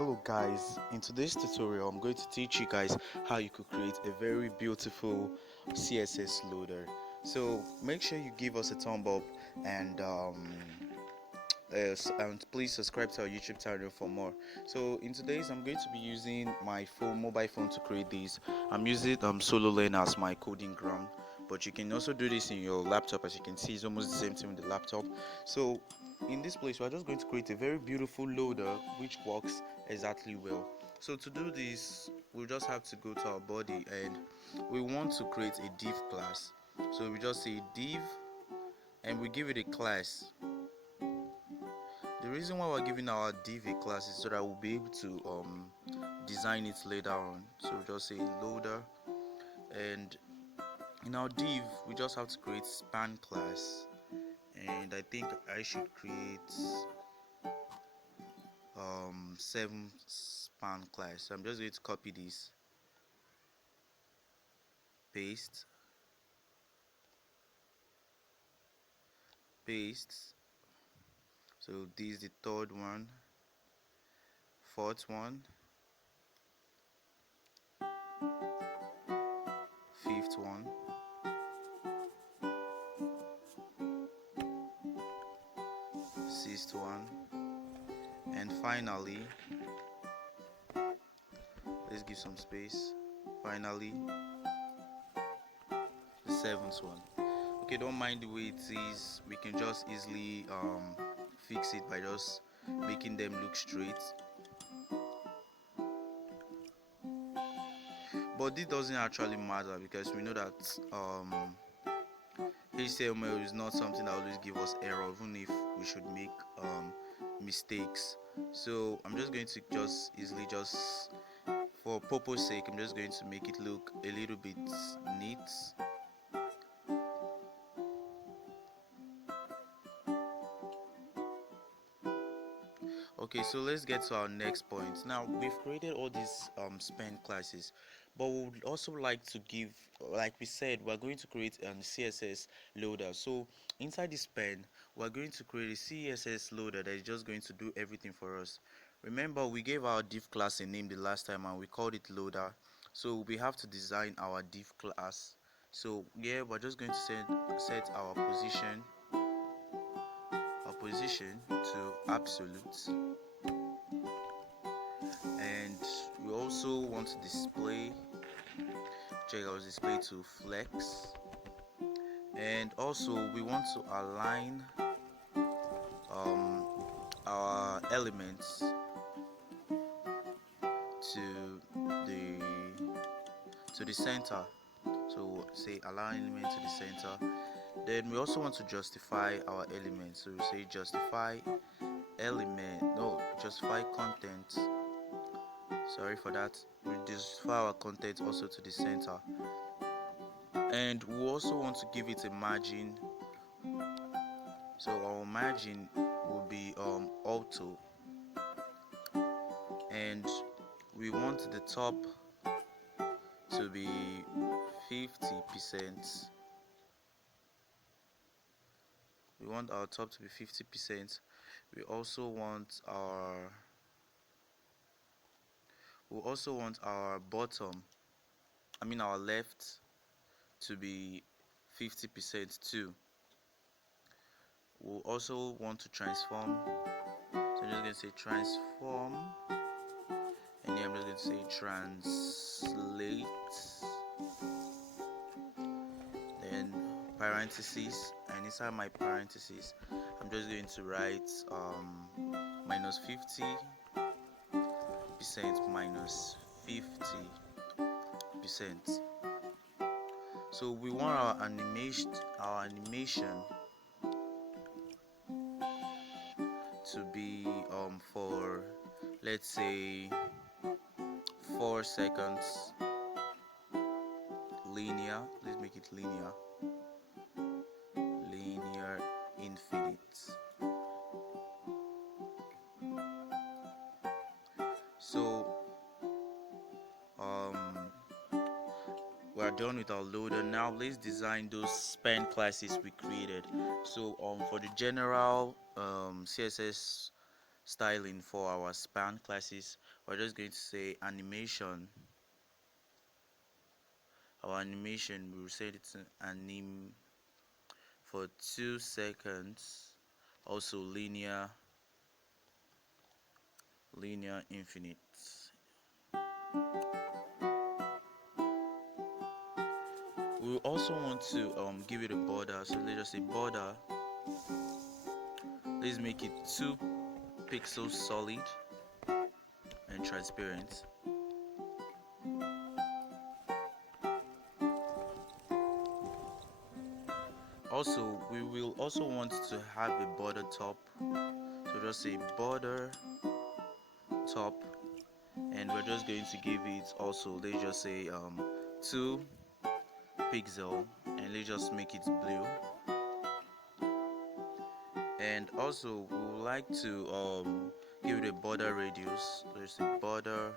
Hello guys, in today's tutorial I'm going to teach you guys how you could create a very beautiful CSS loader. So make sure you give us a thumb up and and please subscribe to our YouTube channel for more. So in today's I'm going to be using my mobile phone to create this. I'm using SoloLearn as my coding ground, but you can also do this in your laptop. As you can see, it's almost the same thing with the laptop. So in this place we're just going to create a very beautiful loader which works exactly well. So to do this we just have to go to our body and we want to create a div class. So we just say div and we give it a class. The reason why we're giving our div a class is so that we'll be able to design it later on. So we just say loader, and in our div we just have to create span class, and I think I should create 7 span class. So I'm just going to copy this, paste, paste. So this is the third one, fourth one, fifth one, sixth one, and finally, let's give some space, finally the seventh one. Okay, don't mind the way it is, we can just easily fix it by just making them look straight, but this doesn't actually matter because we know that HTML is not something that always give us error even if we should make mistakes. So I'm just going to just easily, just for purpose sake, I'm just going to make it look a little bit neat. Okay, so let's get to our next point. Now we've created all these span classes, but we would also like to give, like we said, we're going to create a CSS loader. So inside this span we're going to create a CSS loader that is just going to do everything for us. Remember, we gave our div class a name the last time and we called it loader, so we have to design our div class. So yeah, we're just going to set our position to absolute, and we also want to check our display to flex, and also we want to align um, our elements to the center. So say align element to the center. Then we also want to justify our elements. So we say justify content. Sorry for that. We justify our content also to the center, and we also want to give it a margin. So our margin will be auto, and we want the top to be 50%. We want our top to be 50%. We also want our bottom, our left, to be 50% too. We'll also want to transform. So I'm just going to say transform, and here I'm just going to say translate, then parentheses, and inside my parentheses I'm just going to write minus 50% minus 50%. So we want our animation to be for, let's say, 4 seconds linear. Let's make it linear infinite. So we're done with our loader. Now let's design those span classes we created. So for the general CSS styling for our span classes, we're just going to say animation. Our animation, we will set it to anim for 2 seconds. Also linear infinite. We also want to give it a border, so let's just say border. Let's make it 2 pixels solid and transparent. Also, we will also want to have a border top, so just say border top, and we're just going to give it also, let's just say 2 pixel, and let's just make it blue. And also we would like to give it a border radius. There's a border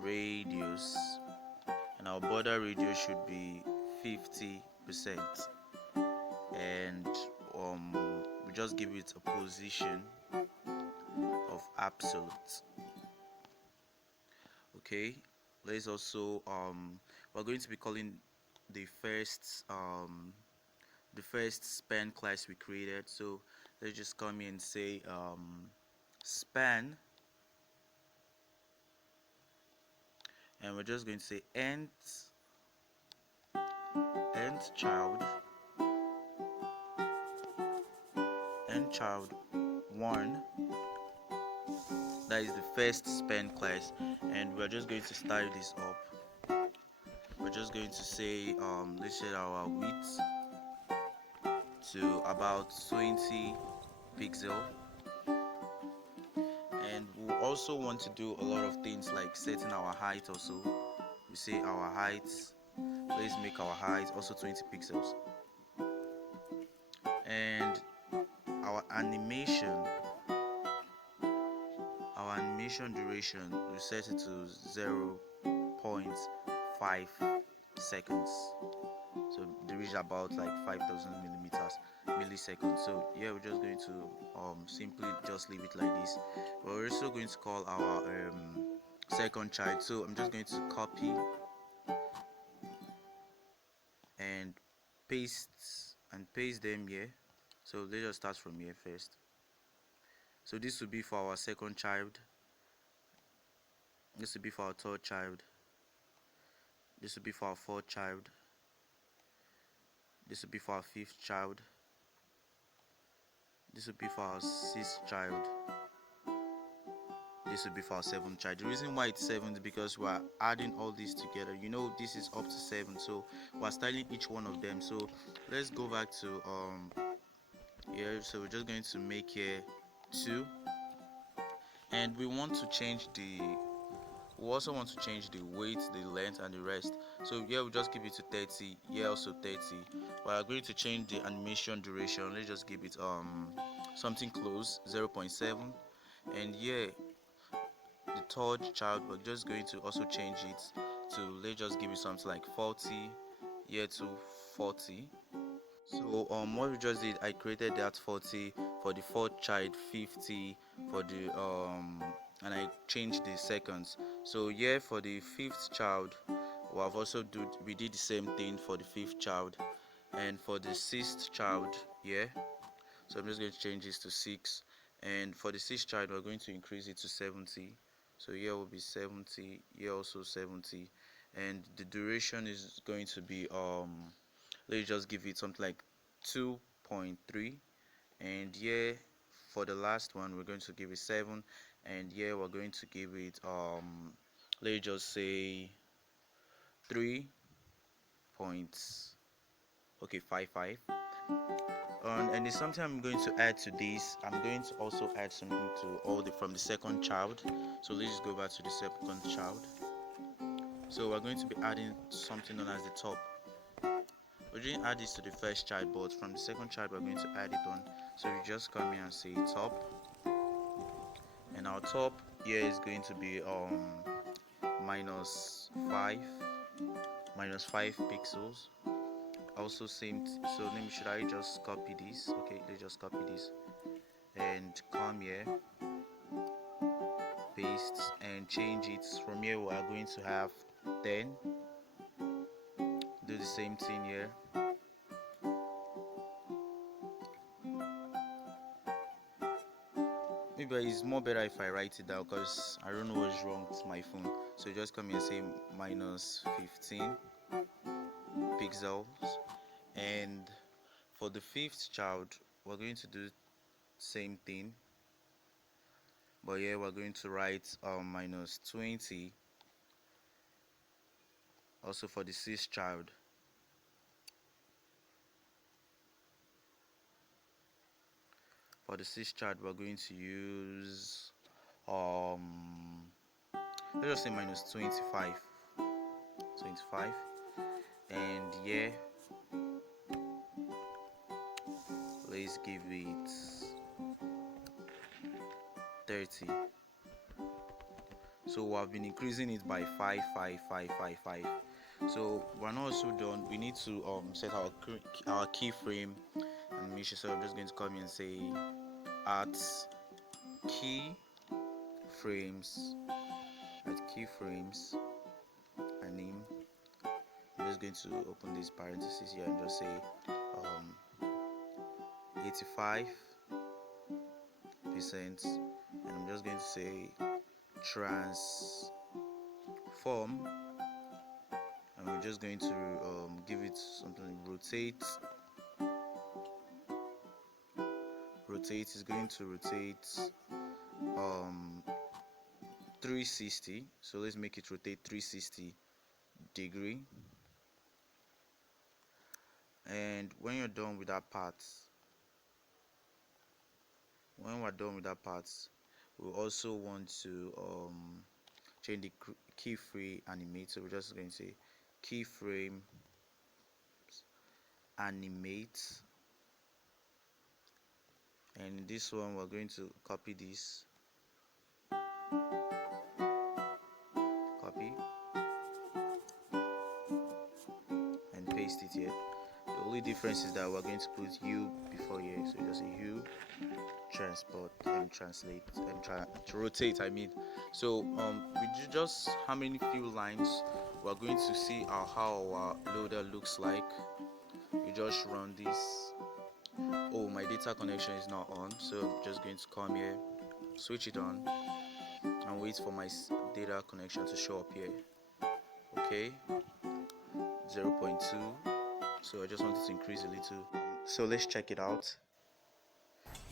radius, and our border radius should be 50%, and we just give it a position of absolute. Okay, let's also we're going to be calling the first span class we created, so let's just come here and say span, and we're just going to say nth child, nth child 1. That is the first span class, and we're just going to style this up. We're just going to say let's set our width to about 20 pixel, and we also want to do a lot of things like setting our height. Also, we say our height, let's make our height also 20 pixels, and our animation duration, we set it to 0.5 seconds, so there is about like 5,000 milliseconds. So yeah, we're just going to simply just leave it like this. We're also going to call our second child, so I'm just going to copy and paste them here. So let's just start from here first. So this will be for our second child, this will be for our third child, this will be for our fourth child, this will be for our fifth child, this will be for our sixth child, this will be for our seventh child. The reason why it's 7 is because we're adding all these together. You know, this is up to 7, so we're styling each one of them. So let's go back to here. So we're just going to make here 2, and we also want to change the weight, the length, and the rest. So here we'll just give it to 30, here also 30. We're going to change the animation duration. Let's just give it something close, 0.7. And here the third child, we're just going to also change it to, let's just give it something like 40, here to 40. So what we just did, I created that 40 for the fourth child, 50 for the and I changed the seconds. So here for the fifth child, we did the same thing for the fifth child, and for the sixth child, yeah. So I'm just going to change this to 6, and for the sixth child we're going to increase it to 70. So here will be 70, here also 70, and the duration is going to be let's just give it something like 2.3, and here for the last one we're going to give it 7, and here we're going to give it let's just say 3 points, okay, 55. And it's something I'm going to add to this. I'm going to also add something to from the second child. So let's just go back to the second child. So we're going to be adding something known as the top. We didn't add this to the first child, but from the second child we're going to add it on. So we just come here and say top, and our top here is going to be minus 5 pixels. Also same so should I just copy this? Okay, let's just copy this, and come here, paste and change it. From here we are going to have 10. Do the same thing here. Maybe it's more better if I write it down because I don't know what's wrong with my phone. So just come here and say minus 15 pixels. And for the fifth child, we're going to do same thing, but here we're going to write minus 20. Also for the sixth child, we're going to use let's just say minus 25. And yeah, let's give it 30. So we have been increasing it by 5. So we're not also done. We need to set our keyframe animation. So I'm just going to come here and say at keyframes and name. I'm just going to open this parenthesis here and just say 85%, and I'm just going to say transform, and we're just going to give it something. Rotate is going to rotate 360. So let's make it rotate 360 degree. And when we're done with that part, we also want to change the keyframe animate. So we're just going to say keyframe animate, and in this one we're going to copy this, and paste it here. The only difference is that we're going to put U before here, so just a U transport and translate and rotate. So with just how many few lines, we're going to see how our loader looks like. You just run this. Oh, my data connection is not on, so I'm just going to come here, switch it on, and wait for my data connection to show up here. Okay, 0.2. So I just wanted to increase a little. So let's check it out.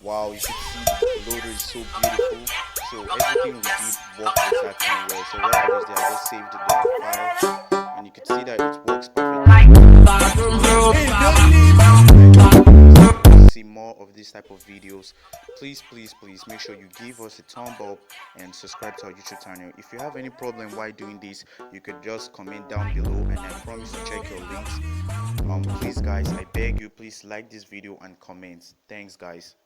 Wow, you can see the loader is so beautiful. So everything we did worked exactly well. So what I just did, I just saved the file, and you can see that it works perfectly. See more of this type of videos, please make sure you give us a thumb up and subscribe to our YouTube channel. If you have any problem while doing this, you could just comment down below, and I promise to check your links. Please guys, I beg you, please like this video and comment. Thanks guys.